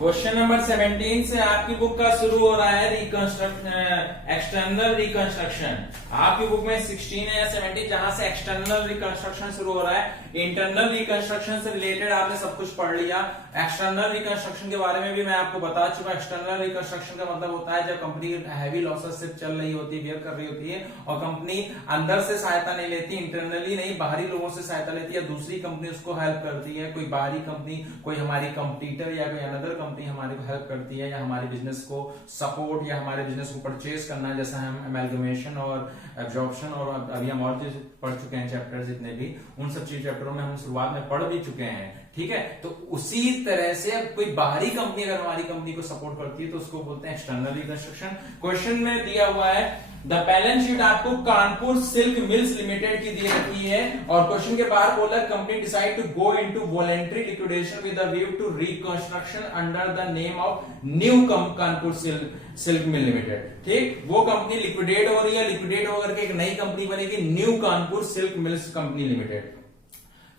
Question number 17 से आपकी book का शुरू हो रहा है एक्सटर्नल रिकंस्ट्रक्शन। आपकी बुक में 16 है या 17 जहां से एक्सटर्नल रिकंस्ट्रक्शन शुरू हो रहा है। इंटरनल रिकंस्ट्रक्शन से रिलेटेड आपने सब कुछ पढ़ लिया। एक्सटर्नल रिकंस्ट्रक्शन के बारे में भी मैं आपको बता चुका। एक्सटर्नल रिकंस्ट्रक्शन का मतलब होता है जब कंपनी हैवी लॉसेस से चल रही होती है, बियर कर रही होती है और कंपनी अंदर से सहायता नहीं लेती, इंटरनली नहीं, बाहरी लोगों से सहायता लेती है, दूसरी कंपनी उसको हेल्प करती है। कोई बाहरी कंपनी, कोई हमारी कंपटीटर या कोई अनदर कंपनी हमारे को हेल्प करती है या हमारे बिजनेस को सपोर्ट या हमारे बिजनेस को परचेज करना है, जैसा हम एमैल्गमेशन और एब्जॉर्प्शन और अभी हम और पढ़ चुके हैं चैप्टर जितने भी, उन सब चैप्टरों में हम शुरुआत में पढ़ भी चुके हैं। ठीक है, तो उसी तरह से कोई बाहरी कंपनी अगर हमारी कंपनी को सपोर्ट करती है तो उसको बोलते हैं एक्सटर्नल रिकंस्ट्रक्शन। क्वेश्चन में दिया हुआ है द बैलेंस शीट आपको कानपुर सिल्क मिल्स लिमिटेड की दी रखी है और क्वेश्चन के बाहर बोला company decide to go into voluntary liquidation with a view to reconstruction under the name of new Kanpur silk mill limited. ठीक, वो कंपनी लिक्विडेट हो रही है, लिक्विडेट होकर के एक नई कंपनी बनेगी new Kanpur silk mills company limited.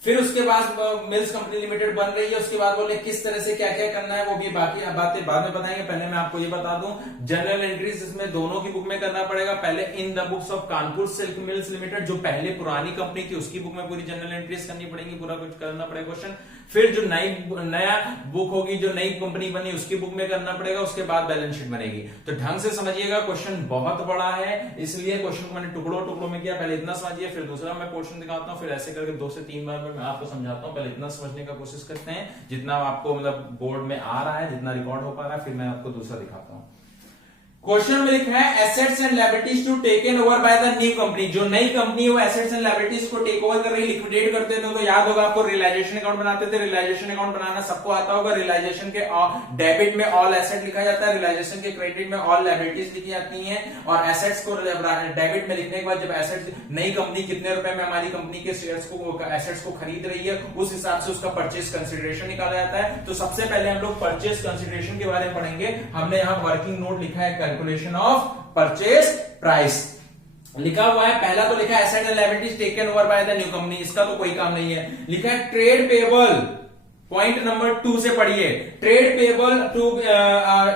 फिर उसके बाद मिल्स कंपनी लिमिटेड बन रही है। उसके बाद बोले किस तरह से क्या क्या करना है वो भी बाकी बातें बाद में बताएंगे। पहले मैं आपको ये बता दूं जनरल एंट्रीज इसमें दोनों की बुक में करना पड़ेगा। पहले in the books of Kanpur silk mills limited, जो पहले पुरानी कंपनी थी उसकी बुक में पूरी जनरल एंट्रीज करनी पड़ेगी, पूरा कुछ करना पड़ेगा क्वेश्चन। फिर जो नया बुक होगी, जो नई कंपनी बनी उसकी बुक में करना पड़ेगा। उसके बाद बैलेंस शीट बनेगी। तो ढंग से समझिएगा, क्वेश्चन बहुत बड़ा है इसलिए क्वेश्चन को मैंने टुकड़ों में किया। पहले इतना समझिए, फिर दूसरा मैं पोर्शन दिखाता हूँ, फिर ऐसे करके 2 से 3 बार मैं आपको समझाता हूँ। पहले इतना समझने का कोशिश करते हैं जितना आपको मतलब बोर्ड में आ रहा है, जितना रिकॉर्ड हो पा रहा है, फिर मैं आपको दूसरा दिखाता हूँ। क्वेश्चन में लिखा है assets and liabilities to taken over by the new company. जो नई कंपनी वो एसेट्स एंड लायबिलिटीज को टेक ओवर कर रही, लिक्विडेट करते थे। तो याद होगा आपको रियलाइजेशन अकाउंट बनाते थे। रियलाइजेशन अकाउंट बनाना सबको आता होगा। रियलाइजेशन के डेबिट में ऑल एसेट लिखा जाता है, रियलाइजेशन के क्रेडिट में ऑल लायबिलिटीज लिखी जाती हैं। और एसेट्स को डेबिट में लिखने के बाद जब एसेट्स नई कंपनी कितने रुपए में हमारी कंपनी के शेयर्स को एसेट्स को खरीद रही है उस हिसाब से उसका परचेज कंसिडरेशन निकाला जाता है। तो सबसे पहले हम लोग परचेज कंसिडरेशन के बारे में पढ़ेंगे। हमने यहाँ वर्किंग नोट लिखा है कैलकुलेशन ऑफ परचेज प्राइस लिखा हुआ है। पहला तो लिखा है asset and liabilities taken over by the new company, इसका तो कोई काम नहीं है। लिखा है ट्रेड पेबल, पॉइंट नंबर 2 से पढ़िए। Trade payable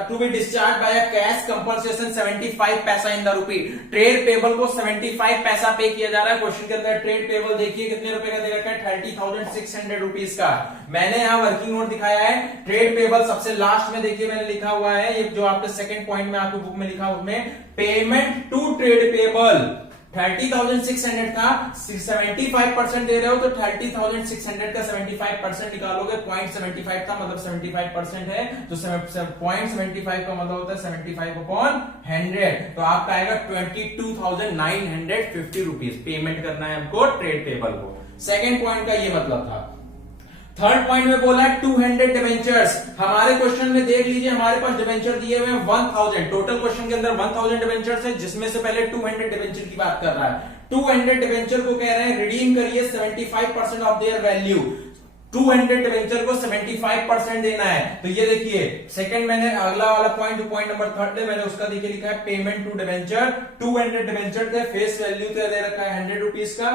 to be discharge by cash compensation 75 paisa in the rupee. Trade payable को 75 पैसा पे किया जा रहा है। क्वेश्चन के अंदर ट्रेड पेबल देखिए कितने रुपए का दे रखा है, 30,600 रुपीज का। मैंने यहाँ वर्किंग नोट दिखाया है। ट्रेड पेबल सबसे लास्ट में देखिए मैंने लिखा हुआ है, ये जो आपके सेकंड पॉइंट में आपकी बुक में लिखा हुआ है, पेमेंट टू ट्रेड पेबल 30,600 था, 75% दे रहे हो तो 30,600 का 75% निकालोगे, 0.75 था मतलब 75% है तो 0.75 का मतलब होता है 75 अपॉन 100। तो आपका आएगा 22,950 रुपीज पेमेंट करना है हमको ट्रेड पेबल को। सेकेंड पॉइंट का ये मतलब था। थर्ड पॉइंट में बोला 200 डिवेंचर्स। हमारे क्वेश्चन में देख लीजिए हमारे पास डिवेंचर दिए हुए हैं 1000। टोटल क्वेश्चन के अंदर 1000 डिवेंचर्स है जिसमें से पहले 200 डिवेंचर की बात कर रहा है। 200 डिवेंचर को कह रहे हैं रिडीम करिए 75% ऑफ देयर वैल्यू। 200 डिवेंचर को 75% देना है। तो ये देखिए सेकंड मैंने अगला वाला पॉइंट नंबर 3 है, मैंने उसका देखिए लिखा है पेमेंट टू डिवेंचर। 200 डिवेंचर थे, फेस वैल्यू दे रखा है 100 रुपीज का।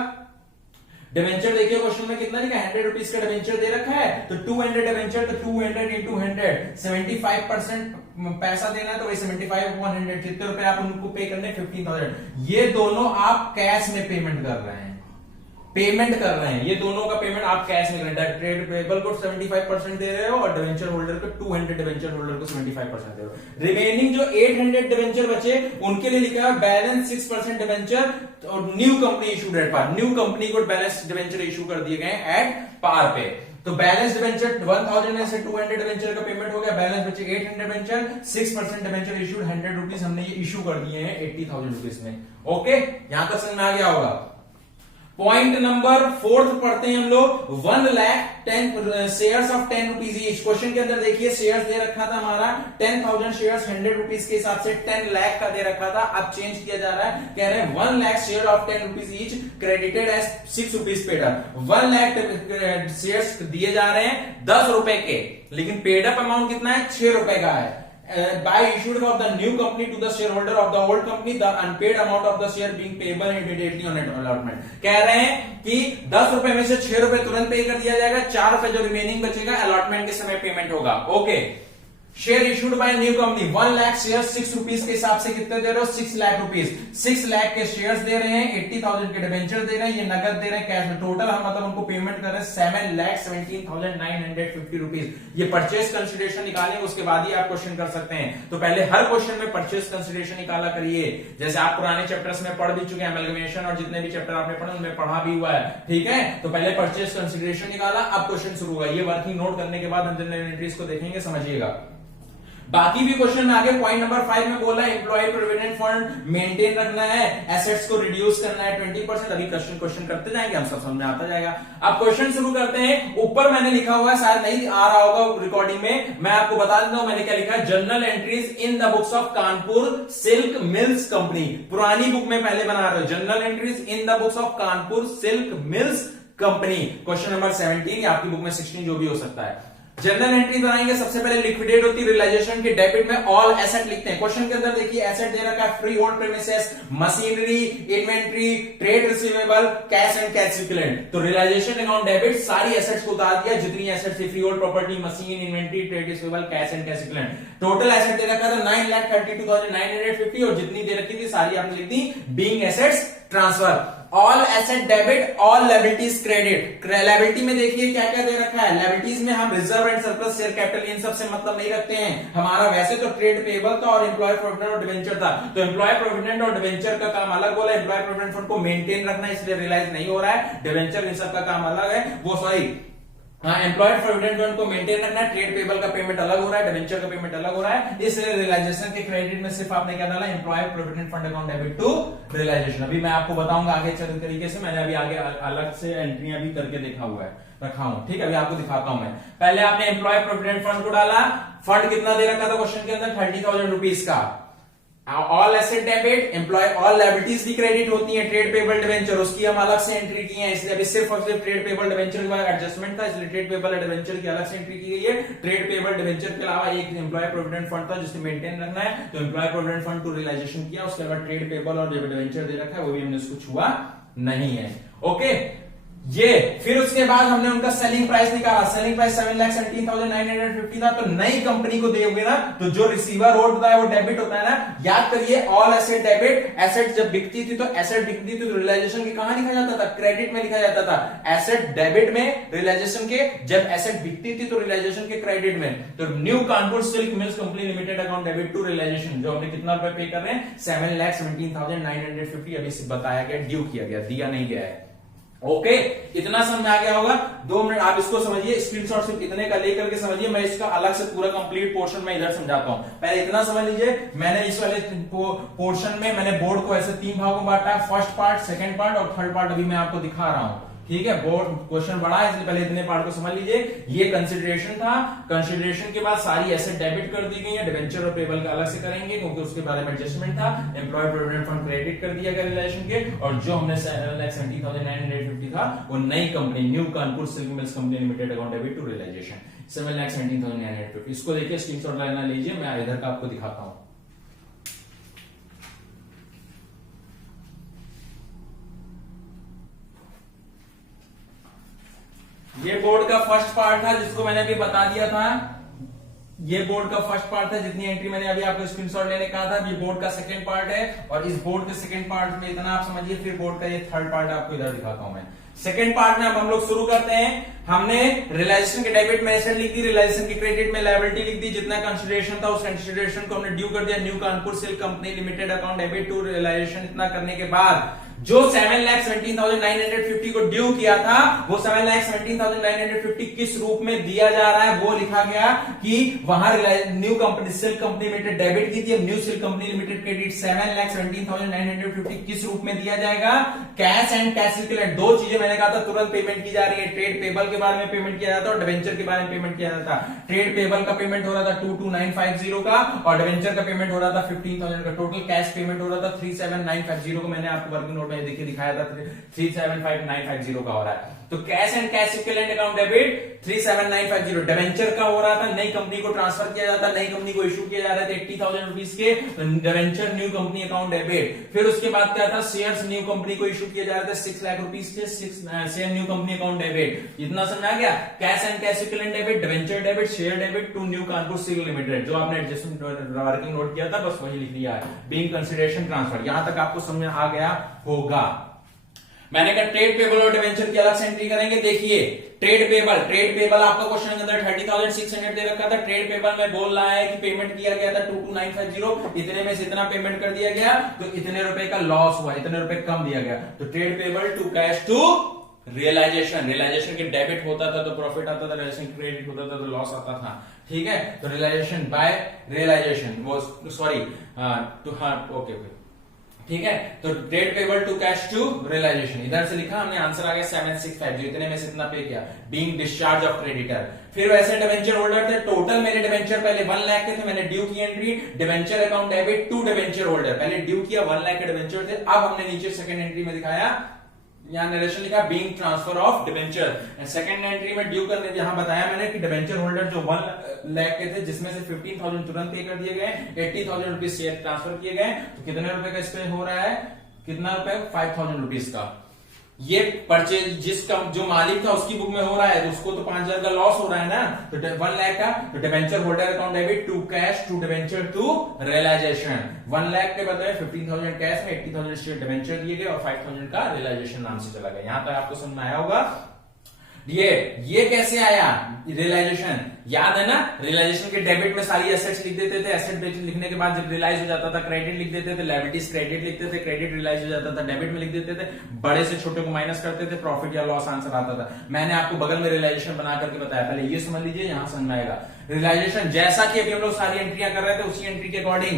डिवेंचर देखिए क्वेश्चन में कितना लिखा है, 100 रुपीज का डिवेंचर दे रखा है। तो 200 डिवेंचर तो 200 इंटू 100 75% पैसा देना है तो वही 75 अपॉन 100 जितने रुपए आप उनको पे करने 15,000। ये दोनों आप कैश में पेमेंट कर रहे हैं, ये दोनों का पेमेंट आप कैश में कर रहे हैं। ट्रेड पेबल को 75% दे रहे हो और डिवेंचर होल्डर को 200 डिवेंचर होल्डर को 75% दे रहे हो। रिमेनिंग जो 800 डिवेंचर बचे उनके लिए लिखा है बैलेंस 6% डिवेंचर और new company issued at par. New company को बैलेंस डिवेंचर इशू कर दिए गए एट पार पे। तो बैलेंस डिवेंचर 1000 में से 200 डिवेंचर का पेमेंट हो गया, बैलेंस बचे 800 डिवेंचर, 6% डिवेंचर इशूड 100 रुपीज हमने ये इशू कर दिए हैं 80,000 रुपीज में। ओके, यहां तक समझ में आ गया होगा। पॉइंट नंबर 4 पढ़ते हैं हम लोग। 1,10,000 shares of 10 rupees each. Question के अंदर देखिए शेयर्स दे रखा था हमारा 10,000 शेयर्स 100 रुपीज के हिसाब से 10 लाख का दे रखा था। अब चेंज किया जा रहा है, कह रहे हैं 1 lakh share of 10 rupees each credited as 6 rupees paid up. 1 lakh shares दिए जा रहे हैं 10 रुपए के, लेकिन पेड अप अमाउंट कितना है, 6 रुपए का है। by issued of the new company to the shareholder of the old company, the unpaid amount of the share being payable immediately on allotment। कह रहे हैं कि 10 रुपए में से 6 रुपए तुरंत पे कर दिया जाएगा, 4 रुपए जो रिमेनिंग बचेगा अलॉटमेंट के समय पेमेंट होगा। Okay, share issued by new company 1 lakh share 6 rupees के हिसाब से कितने दे रहे हो 6 लाख रुपीज 6 लाख के शेयर्स दे रहे हैं 80,000 के डिबेंचर दे रहे हैं ये नगद दे रहे हैं कैश में टोटल हम मतलब उनको पेमेंट कर रहे हैं 7,17,950 रुपीज ये परचेस कंसिडरेशन निकालेंगे उसके बाद ही आप क्वेश्चन कर सकते हैं तो पहले हर क्वेश्चन में परचेस कंसिडरेशन निकाला करिए जैसे आप पुराने चैप्टर्स में पढ़ भी चुके हैं एमलगमेशन और जितने भी चैप्टर आपने पढ़े उनमें पढ़ा भी हुआ है ठीक है तो पहले परचेस कंसिडरेशन निकाला अब क्वेश्चन शुरू हुआ ये वर्किंग नोट करने के बाद हम जनरल एंट्रीज को देखेंगे समझिएगा बाकी भी क्वेश्चन में आगे पॉइंट नंबर 5 में बोला एम्प्लॉय प्रोविडेंट फंड मेंटेन रखना है एसेट्स को रिड्यूस करना है 20% अभी क्वेश्चन करते जाएंगे हम सब समझ में आता जाएगा अब क्वेश्चन शुरू करते हैं ऊपर मैंने लिखा हुआ है शायद नहीं आ रहा होगा रिकॉर्डिंग में मैं आपको बता देता हूं मैंने क्या लिखा है journal entries in the books of Kanpur silk mills company पुरानी बुक में पहले बना रहे हो journal entries in the books of Kanpur silk mills company question number 17 आपकी बुक में 16 जो भी हो सकता है जनरल एंट्री बनाएंगे सबसे पहले लिक्विडेट होती है रियलाइजेशन की डेबिट में ऑल एसेट लिखते हैं क्वेश्चन के अंदर देखिए एसेट दे रखा है free hold premises machinery inventory trade receivable cash and cash equivalent तो रियलाइजेशन अकाउंट डेबिट सारी एसेट्स को उतार दिया जितनी एसेट्स थी free hold property machine inventory trade receivable cash and cash equivalent total asset दे रखा था 9,32,950 और जितनी दे रखी थी सारी आपने लिख दी being assets transfer all asset debit all liabilities credit liability में देखिए क्या क्या दे रखा है लायबिलिटीज में हम reserve and surplus share capital in सब से मतलब नहीं रखते हैं हमारा वैसे तो ट्रेड पेबल था और एम्प्लॉय प्रोविडेंट और डिवेंचर था तो एम्प्लॉय प्रोविडेंट और डिवेंचर का काम अलग बोला एम्प्लॉय प्रोविडेंट फंड को मेंटेन रखना इसलिए रियलाइज नहीं हो रहा है डिवेंचर इन सब का काम अलग है वो सॉरी एम्प्लॉय प्रोविडेंट फंड को मेंटेन रखना ट्रेड पेबल का पेमेंट अलग हो रहा है डिवेंचर का पेमेंट अलग हो रहा है इसलिए रियलाइजेशन के क्रेडिट में सिर्फ आपने क्या डाला employ provident fund account debit to realisation अभी मैं आपको बताऊंगा आगे चल तरीके से मैंने अभी आगे अलग से एंट्रियां भी करके देखा हुआ है रखा हूं ठीक है अभी आपको दिखाता हूं मैं पहले आपने एम्प्लॉय प्रोविडेंट फंड को डाला फंड कितना दे रखा था क्वेश्चन के अंदर 30,000 रुपीज का all asset debit employ all liabilities भी क्रेडिट होती हैं ट्रेड पेबल डिवेंचर उसकी हम अलग से एंट्री की है इसलिए अभी सिर्फ और सिर्फ ट्रेड पेबल डिवेंचर का एडजस्टमेंट था इसलिए ट्रेड पेबल डिवेंचर की अलग से एंट्री की गई है ट्रेड पेबल डिवेंचर के अलावा एक एम्प्लॉय प्रोविडेंट फंड था जिसे मेंटेन रखना है तो employ provident fund to realisation किया उसके बाद ट्रेड पेबल और डिवेंचर दे रखा है वो भी हमने उसको छुआ नहीं है ओके ये फिर उसके बाद हमने उनका सेलिंग प्राइस निकाला सेलिंग प्राइस 7,17,950 था तो नई कंपनी को दोगे ना तो जो रिसीवर होता है वो डेबिट होता है ना याद करिए ऑल एसेट डेबिट एसेट जब बिकती थी तो एसेट बिकती थी तो रियलाइजेशन की कहां लिखा जाता था क्रेडिट में लिखा जाता था एसेट डेबिट में रियलाइजेशन के जब एसेट बिकती थी तो रियलाइजेशन के क्रेडिट में तो new Kanpur silk mills company limited account debit to realisation जो हमने कितना रुपए पे कर रहे हैं 7,17,950 अभी बताया गया ड्यू किया गया दिया नहीं गया है ओके इतना समझ आ गया होगा 2 मिनट आप इसको समझिए स्क्रीनशॉट सिर्फ इतने का लेकर के समझिए मैं इसका अलग से पूरा कंप्लीट पोर्शन में इधर समझाता हूं पहले इतना समझ लीजिए मैंने इस वाले पोर्शन में मैंने बोर्ड को ऐसे 3 भागों में बांटा है फर्स्ट पार्ट सेकंड पार्ट और थर्ड पार्ट अभी मैं आपको दिखा रहा हूं ठीक है बोर्ड क्वेश्चन बड़ा है इसलिए पहले इतने पार्ट को समझ लीजिए ये कंसिडरेशन था कंसिडरेशन के बाद सारी एसेट डेबिट कर दी गई है डिवेंचर और पेबल का अलग से करेंगे क्योंकि उसके बारे में एडजस्टमेंट था एम्प्लॉय प्रोविडेंट फंड क्रेडिट कर दिया गया रिलेशन के और जो हमने 7,17,950 था वो नई company new Kanpur silk mills company limited account debit to realisation 7,17,950 इसको देखिए स्क्रीनशॉट लेना लीजिए मैं इधर का आपको दिखाता हूं ये बोर्ड का फर्स्ट पार्ट था जिसको मैंने अभी बता दिया था ये बोर्ड का फर्स्ट पार्ट है जितनी एंट्री मैंने अभी आपको स्क्रीनशॉट लेने कहा था ये बोर्ड का सेकंड पार्ट है और इस बोर्ड के सेकंड पार्ट में इतना आप समझिए फिर बोर्ड का ये थर्ड पार्ट आपको इधर दिखाता हूं मैं सेकंड पार्ट में अब हम लोग शुरू करते हैं हमने रियलाइजेशन के डेबिट में एसेट लिख दी रियलाइजेशन की क्रेडिट में लायबिलिटी लिख दी जितना कंसिडरेशन था उस कंसिडरेशन को हमने ड्यू कर दिया new Kanpur silk company limited account debit to realisation इतना करने के बाद जो 7,17,950 को ड्यू किया था वो 7,17,950 किस रूप में दिया जा रहा है वो लिखा गया कि वहां new company silk company limited debit की थी new silk company limited credit 7,17,950 किस रूप में दिया जाएगा कैश एंड कैश इक्विवेलेंट दो चीजें मैंने कहा था तुरंत पेमेंट की जा रही है ट्रेड पेबल के बारे में पेमेंट किया जाता है और डिवेंचर के बारे में पेमेंट किया जाता है ट्रेड पेबल का पेमेंट हो रहा था 22,950 का और डिवेंचर का पेमेंट हो रहा था 15,000 का टोटल कैश पेमेंट हो रहा था 37,950 को मैंने आपको वर्किंग नोट में देखिए दिखाया था 37,5,950 का हो रहा है तो cash and cash equivalent account debit 37950 debenture का हो रहा था, नई कंपनी को ट्रांसफर किया जाता, नई कंपनी को इशू किया जा रहा था 80,000 रुपीज के debenture new company account debit. फिर उसके बाद क्या था, शेयर्स न्यू कंपनी को इशू किए जा रहे थे 6 लाख रुपीज के, share new company account debit. इतना समझ आ गया, cash and cash equivalent debit, debenture debit, share debit to new Kanpur steel limited, जो आपने एडजस्टमेंट वर्किंग नोट किया था बस वही लिख दिया है, बीइंग कंसीडरेशन ट्रांसफर। यहां तक आपको समझ आ गया होगा। मैंने कहा ट्रेड पेबल और डिवेंचर की अलग से एंट्री करेंगे। देखिए ट्रेड पेबल आपका क्वेश्चन के अंदर 30,600 दे रखा था। ट्रेड पेबल में बोल रहा है कि पेमेंट किया गया था 22,950, इतने में से इतना पेमेंट कर दिया गया तो इतने रुपए का लॉस हुआ, इतने रुपए कम दिया गया। तो trade payable to cash to realisation के डेबिट होता था तो प्रॉफिट आता था, रियलाइजेशन क्रेडिट होता था तो लॉस आता था। ठीक है, तो रियलाइजेशन बाय रियलाइजेशन वो सॉरी टू ओके ठीक है। तो trade payable to cash to realisation, इधर से लिखा हमने, आंसर आ गया 7650, इतने में से इतना पे किया, बीइंग डिस्चार्ज ऑफ क्रेडिटर। फिर वैसे डिवेंचर होल्डर थे, टोटल मेरे डिवेंचर पहले 1 लाख के थे, मैंने ड्यू की entry debenture account debit to debenture holder, पहले ड्यू किया 1 लाख के डिवेंचर थे। अब हमने नीचे सेकंड एंट्री में दिखाया, यहाँ नरेशन लिखा being transfer of debenture, second entry में ड्यू करने, जहां बताया मैंने कि डिवेंचर होल्डर जो 1 लाख के थे जिसमें से 15,000 तुरंत पे कर दिए गए, 80,000 रुपीज शेयर ट्रांसफर किए गए, तो कितने रुपए का इस पे हो रहा है, कितना रुपए, 5,000 रुपीज का। ये परचेज जिसका जो मालिक था उसकी बुक में हो रहा है तो उसको तो 5,000 का लॉस हो रहा है ना, तो 1 लाख का, तो debenture holder account debit to cash to debenture to realisation. 1 lakh के बदले 15,000 कैश में 80,000 शेयर डिवेंचर दिए गए और 5,000 का रियलाइजेशन नाम से चला गया। यहां तक आपको समझ में आया होगा। ये कैसे आया रियलाइजेशन, याद है ना, रियलाइजेशन के डेबिट में सारी एसेट्स लिख देते थे, एसेट लिखने के बाद जब रियलाइज हो जाता था क्रेडिट लिख देते थे, लायबिलिटीज क्रेडिट लिखते थे, क्रेडिट रियलाइज हो जाता था डेबिट में लिख देते थे, बड़े से छोटे को माइनस करते थे, प्रॉफिट या लॉस आंसर आता था। मैंने आपको बगल में रियलाइजेशन बना करके बताया, पहले ये समझ लीजिए, यहां समझ में आएगा रियलाइजेशन। जैसा कि अभी हम लोग सारी एंट्रियां कर रहे थे उसी एंट्री के अकॉर्डिंग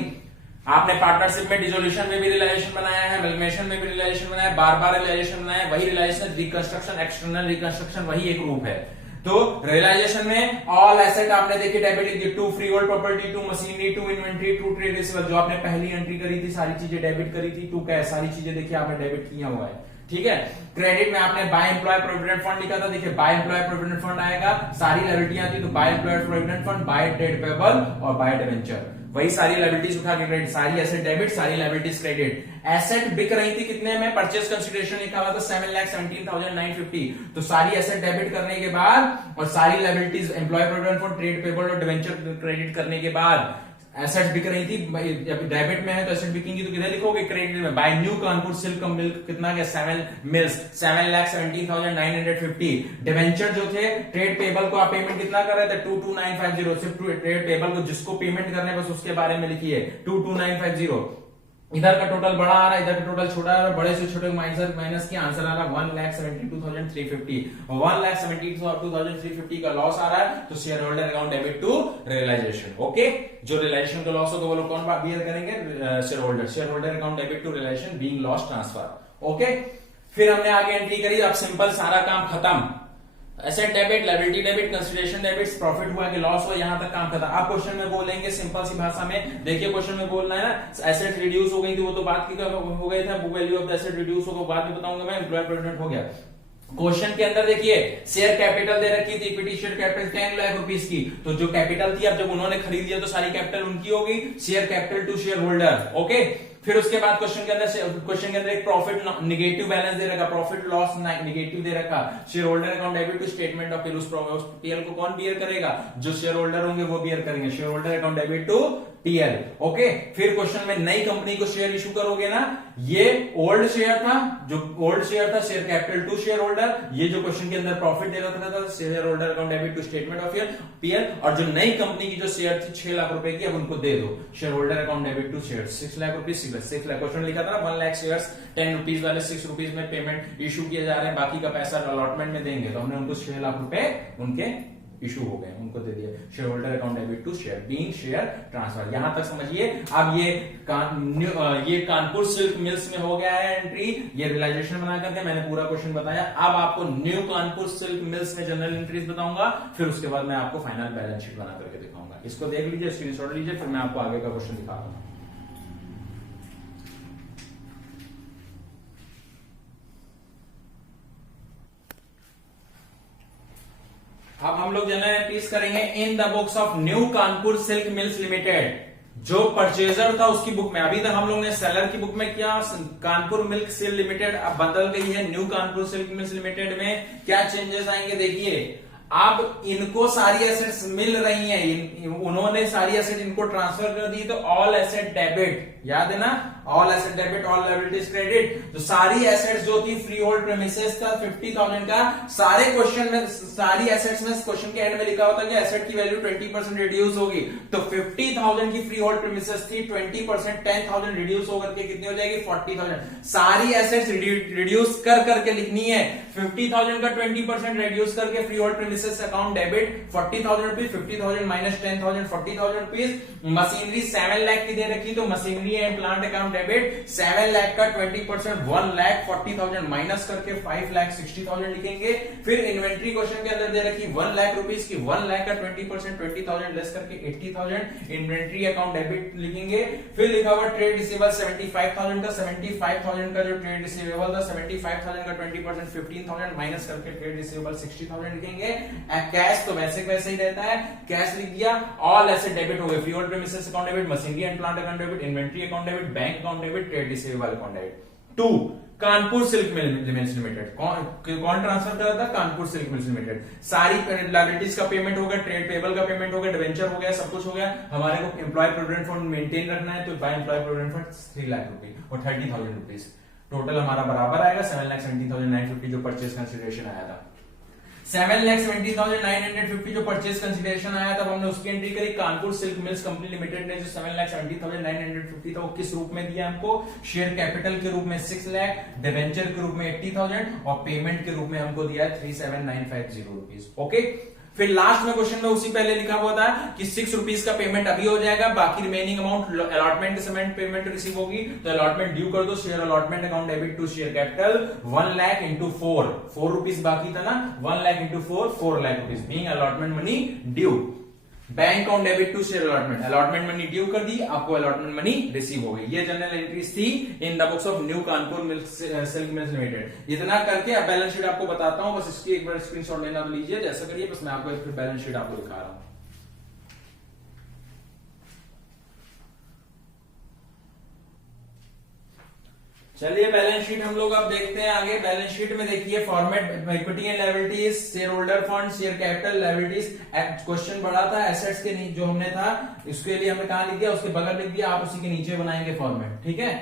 आपने पार्टनरशिप में डिसोल्यूशन में भी रियलाइजेशन बनाया है, एमल्गेमेशन में भी रियलाइजेशन बनाया है, बार रियलाइजेशन बनाया है, वही रियलाइजेशन, रिकंस्ट्रक्शन, एक्सटर्नल रिकंस्ट्रक्शन वही एक रूप है। तो रियलाइजेशन में ऑल एसेट आपने देखी डेबिट लिख दी, to free hold property, to machinery, to inventory, to trade receivable, जो आपने पहली एंट्री करी थी सारी चीजें डेबिट करी थी, टू कैश सारी चीजें देखिए आपने डेबिट किया हुआ है। ठीक है, क्रेडिट में आपने बाय एम्प्लॉय प्रोविडेंट फंड लिखा था, देखिए बाय एम्प्लॉय प्रोविडेंट फंड आएगा, सारी लायबिलिटियां थी तो by employ provident fund, by trade payable और बाय डिवेंचर, वही सारी लायबिलिटीज उठा के क्रेडिट, सारी एसेट डेबिट, सारी लायबिलिटीज क्रेडिट। एसेट बिक रही थी कितने में, परचेज कंसीडरेशन लिखा हुआ था 7,17,950, तो सारी एसेट डेबिट करने के बाद और सारी liabilities employ provident fund, trade payable और डिवेंचर क्रेडिट करने के बाद एसेट बिक रही थी, जब डेबिट में है तो एसेट बिकेंगी तो किधर लिखोगे, क्रेडिट में। By new Kanpur silk milk कितना गया, 7 मिल्स, 7,17,950। डिवेंचर जो थे ट्रेड पेबल को आप पेमेंट कितना कर रहे थे, 22,950, सिर्फ ट्रेड पेबल को जिसको पेमेंट करने बस उसके बारे में लिखिए 22,950। इधर का टोटल बड़ा आ रहा है, इधर का टोटल छोटा आ रहा है, बड़े से छोटे माइनस की आंसर आ रहा है 1,72,350, 1,72,350 का लॉस आ रहा है, तो share holder account debit to realisation. Okay, जो रियलाइजेशन का लॉस होगा वो लोग कौन बियर करेंगे, share holder account debit to realisation being loss transfer. Okay, फिर हमने आगे एंट्री करी, अब सिंपल सारा काम खत्म, asset debit, liability debit, consideration debit, profit हुआ कि लॉस हुआ, यहां तक काम खत्म। आप क्वेश्चन में बोलेंगे सिंपल सी भाषा में, देखिए क्वेश्चन में बोलना है ना, एसेट रिड्यूस हो गई थी, वो तो बात की हो गई था, book value of the asset reduce होगा, बाद में बताऊंगा मैं, एम्प्लॉय प्रोविडेंट हो गया। क्वेश्चन के अंदर देखिए शेयर कैपिटल दे रखी थी, equity share capital 10 lakh rupees की, तो जो कैपिटल थी अब जब उन्होंने खरीद लिया तो सारी कैपिटल उनकी होगी, share capital to share holder. Okay, फिर उसके बाद क्वेश्चन के अंदर एक प्रॉफिट निगेटिव बैलेंस दे रखा, प्रॉफिट लॉस निगेटिव दे रखा, share holder account debit to statement of PL को कौन बियर करेगा, जो शेयर होल्डर होंगे वो बियर करेंगे, share holder account debit to TL. Okay, फिर क्वेश्चन में नई कंपनी को शेयर इशू करोगे ना, ये ओल्ड शेयर था, जो ओल्ड शेयर था share capital to share holder, ये जो क्वेश्चन के अंदर प्रॉफिट दे रखा था share holder account debit to statement of PL, और जो नई कंपनी की जो शेयर थी 6 लाख रुपए की, अब उनको दे दो share holder account debit to share 6 lakh rupees, 6 lakh question लिखा था ना, 1 लाख शेयर्स 10 रुपीज वाले 6 रुपीज में पेमेंट इशू किए जा रहे हैं, बाकी का पैसा अलॉटमेंट में देंगे, तो हमने उनको 6 लाख रुपए उनके इशू हो गए, उनको दे दिया share holder account debit to share being share transfer. यहां तक समझिए। अब ये कानपुर सिल्क मिल्स में हो गया है एंट्री, ये रियलाइजेशन बना करके मैंने पूरा क्वेश्चन बताया। अब आपको न्यू कानपुर सिल्क मिल्स में जनरल एंट्रीज बताऊंगा, फिर उसके बाद मैं आपको फाइनल बैलेंस शीट बना करके दिखाऊंगा। इसको देख लीजिए, स्क्रीनशॉट लीजिए, फिर मैं आपको आगे का क्वेश्चन दिखाऊंगा। अब हम लोग जनरल एंट्रीज करेंगे in the books of new Kanpur silk mills limited. जो परचेजर था उसकी बुक में, अभी तक हम लोग ने सेलर की बुक में क्या कानपुर मिल्क सिल्क लिमिटेड, अब बदल गई है new Kanpur silk mills limited में क्या चेंजेस आएंगे देखिए। अब इनको सारी एसेट्स मिल रही हैं, उन्होंने सारी एसेट इनको ट्रांसफर कर दी, तो ऑल एसेट डेबिट, याद है ना, all asset debit all liabilities credit. तो सारी एसेट्स जो थी फ्री होल्ड प्रेमिसेस था 50,000 का, सारे क्वेश्चन में सारी एसेट्स में क्वेश्चन के एंड में लिखा होता है कि एसेट की वैल्यू 20% रिड्यूस होगी। तो 50,000 की फ्री होल्ड प्रेमिसेस थी, 20% 10,000 रिड्यूस होकर के कितनी हो जाएगी 40,000। सारी एसेट्स रिड्यूस कर करके लिखनी है। 50,000 का 20% रिड्यूस करके free hold premises account debit 40,000 rupees, 50,000 minus 10,000 40,000 rupees. Machinery 7 lakh की दे रखी, तो machinery and plant account debit 7 lakh का 20% 1,40,000 माइनस करके 5,60,000 लिखेंगे। फिर इन्वेंट्री क्वेश्चन के अंदर दे रखी 1 लाख रुपीज की, 1 लाख का 20% 20,000 लेस करके 80,000 इन्वेंट्री अकाउंट डेबिट लिखेंगे। फिर लिखा हुआ ट्रेड रिसीवेबल 75,000 का, 75,000 का जो ट्रेड रिसीवेबल था 75,000 का 20% 15,000 माइनस करके ट्रेड रिसीवेबल 60,000 लिखेंगे। कैश तो वैसे वैसे ही रहता है, कैश लिख दिया। ऑल एसेट डेबिट हो गए, free hold premises account debit, machinery and plant account debit, inventory account debit, bank account debit, trade receivable account debit. 2 Kanpur silk mills limited, कौन ट्रांसफर कर रहा था, कानपुर सिल्क मिल्स लिमिटेड। सारी liabilities का payment हो गया, ट्रेड पेबल का payment हो गया, डिवेंचर हो गया, सब कुछ हो गया। हमारे को एम्प्लॉय प्रोविडेंट फंड मेंटेन रखना है, तो by employ provident fund 3 lakh rupees और 30,000 रुपीज टोटल हमारा बराबर आएगा 7,70,950 जो परचेज कंसिडरेशन आया था। 7,70,950 जो परचेज कंसिडरेशन आया था, हमने उसकी एंट्री करी। Kanpur silk mills company limited ने जो 7,70,950 था वो किस रूप में दिया हमको, शेयर कैपिटल के रूप में 6 लाख, डिवेंचर के रूप में 80,000 और पेमेंट के रूप में हमको दिया है 37,950 रुपीज। ओके, फिर लास्ट में क्वेश्चन में उसी पहले लिखा हुआ था कि 6 रुपीज का पेमेंट अभी हो जाएगा, बाकी रिमेनिंग अमाउंट अलॉटमेंट के समय पेमेंट रिसीव होगी, तो अलॉटमेंट ड्यू कर दो। Share allotment account debit to share capital 1 lakh into 4 rupees बाकी था ना, 1 lakh into 4 lakh rupees being allotment money due. Bank account debit to share allotment, allotment money due कर दी, आपको अलॉटमेंट मनी रिसीव हो गई। ये जनरल एंट्रीज थी in the books of new Kanpur silk mills limited. इतना करके अब बैलेंस शीट आपको बताता हूं, बस इसकी एक बार स्क्रीनशॉट लेना तो लीजिए, जैसा करिए, बस मैं आपको एक बैलेंस शीट आपको दिखा रहा हूं। चलिए बैलेंस शीट हम लोग अब देखते हैं आगे। बैलेंस शीट में देखिए format equity and liabilities, share holder fund, share capital, liabilities. Question बड़ा था एसेट्स के जो हमने था इसके लिए हमने कहा लिख दिया, उसके बगल लिख दिया, आप उसी के नीचे बनाएंगे फॉर्मेट, ठीक है।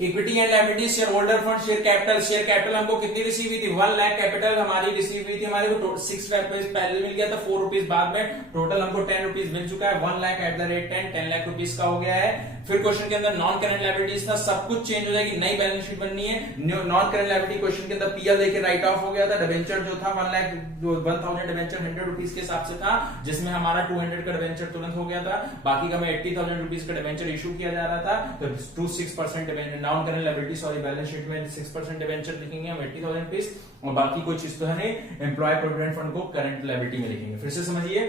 Equity and liabilities, share holder fund, share capital. Share capital हमको कितनी रिसीव हुई थी, 1 लाख कैपिटल हमारी रिसीव हुई थी, हमारे को 6 रुपीज पहले मिल गया था, 4 रुपीज बाद में, टोटल हमको 10 रुपीज मिल चुका है। 1 lakh at the rate 10 lakh rupees का हो गया है। फिर क्वेश्चन के अंदर नॉन करेंट लायबिलिटीज था, सब कुछ चेंज हो जाएगी, नई बैलेंस शीट बननी है। नॉन करेंट लायबिलिटी क्वेश्चन के अंदर पीएल देके राइट ऑफ हो गया था। डिवेंचर जो था 1,1000 डिवेंचर 100 रुपीज के हिसाब से था, जिसमें हमारा 200 का डिवेंचर तुरंत हो गया था, बाकी का में 80,000 रुपीज का डिवेंचर इशू किया जा रहा था। तो 26% non current liability, sorry balance sheet में 6% डिवेंचर लिखेंगे हम 80,000 रुपीज, और बाकी कोई चीज तो है नहीं, एम्प्लॉय प्रोविडेंट फंड को करंट लायबिलिटी में लिखेंगे। फिर से समझिए,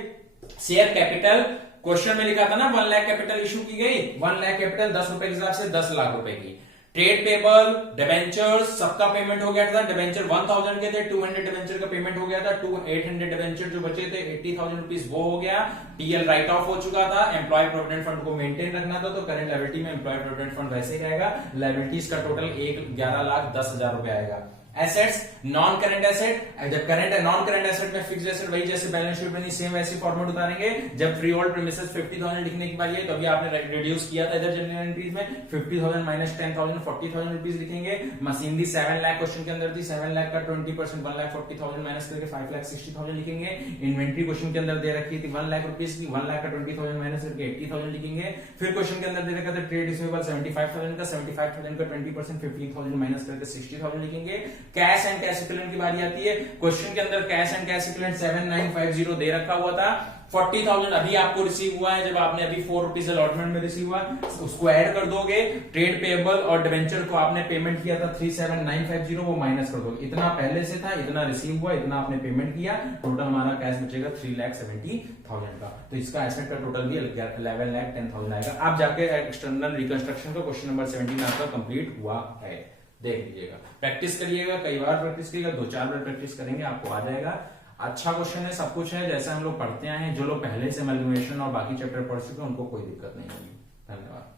शेयर कैपिटल क्वेश्चन में लिखा था ना 1 लाख कैपिटल इशू की गई, 1 लाख कैपिटल 10 रुपए के हिसाब से 10 लाख रुपए की। ट्रेड पेबल, डिवेंचर्स, सबका पेमेंट हो गया था। डिवेंचर 1,000 के थे, 200 डिवेंचर का पेमेंट हो गया था, 800 डिवेंचर जो बचे थे 80,000 रुपीज वो हो गया। टीएल राइट ऑफ हो चुका था, एम्प्लॉय प्रोविडेंट फंड को मेंटेन रखना था, तो करंट लायबिलिटी में एम्प्लॉय प्रोविडेंट फंड वैसे ही रहेगा। लायबिलिटीज का टोटल 11,10,000 रुपए आएगा। एसेट्स, नॉन करंट एसेट, जब करंट नॉन करंट एसेट में फिक्स्ड एसेट वही जैसे बैलेंस शीट बनी सेम वैसे फॉर्मेट उतारेंगे। जब फ्री होल्ड प्रीमिसेस 50,000 लिखने की बारी है तो अभी आपने रिड्यूस किया था इधर जनरल एंट्रीज में 50,000 माइनस 10,000 40,000 रुपीज लिखेंगे। मशीनरी 7 लाख क्वेश्चन के अंदर थी, 7 लाख का 20% 1,40,000 माइनस करके 5,60,000 लिखेंगे। इन्वेंट्री क्वेश्चन के अंदर दे रखी थी 1 लाख रुपीज की, 1 लाख का 20,000 माइनस करके 80,000 लिखेंगे। फिर क्वेश्चन के अंदर दे रखा था ट्रेड रिसीवेबल 75,000 का, 75,000 का 20% 15,000 माइनस करके 60,000 लिखेंगे। कैश एंड कैश इक्विवेलेंट की बारी आती है। क्वेश्चन के अंदर कैश एंड कैश इक्विवेलेंट 7,950 दे रखा हुआ था। 40,000 अभी आपको रिसीव हुआ है, जब आपने अभी 4 रुपीज अलॉटमेंट में रिसीव हुआ, उसको ऐड कर दोगे। ट्रेड पेएबल और डिवेंचर को आपने पेमेंट किया था 37,950, वो माइनस कर दोगे। इतना पहले से था, इतना रिसीव हुआ, इतना आपने पेमेंट किया, टोटल हमारा कैश बचेगा 3,70,000 का। तो इसका एसेट का टोटल भी 11,10,000 आएगा। आप जाके एक्सटर्नल रिकंस्ट्रक्शन का क्वेश्चन नंबर 17 आपका कंप्लीट हुआ है, देख लीजिएगा, प्रैक्टिस करिएगा, कई बार प्रैक्टिस करिएगा, 2-4 बार प्रैक्टिस करेंगे आपको आ जाएगा। अच्छा क्वेश्चन है, सब कुछ है जैसे हम लोग पढ़ते आए हैं। जो लोग पहले से एमलगमेशन और बाकी चैप्टर पढ़ चुके हैं उनको कोई दिक्कत नहीं होगी। धन्यवाद।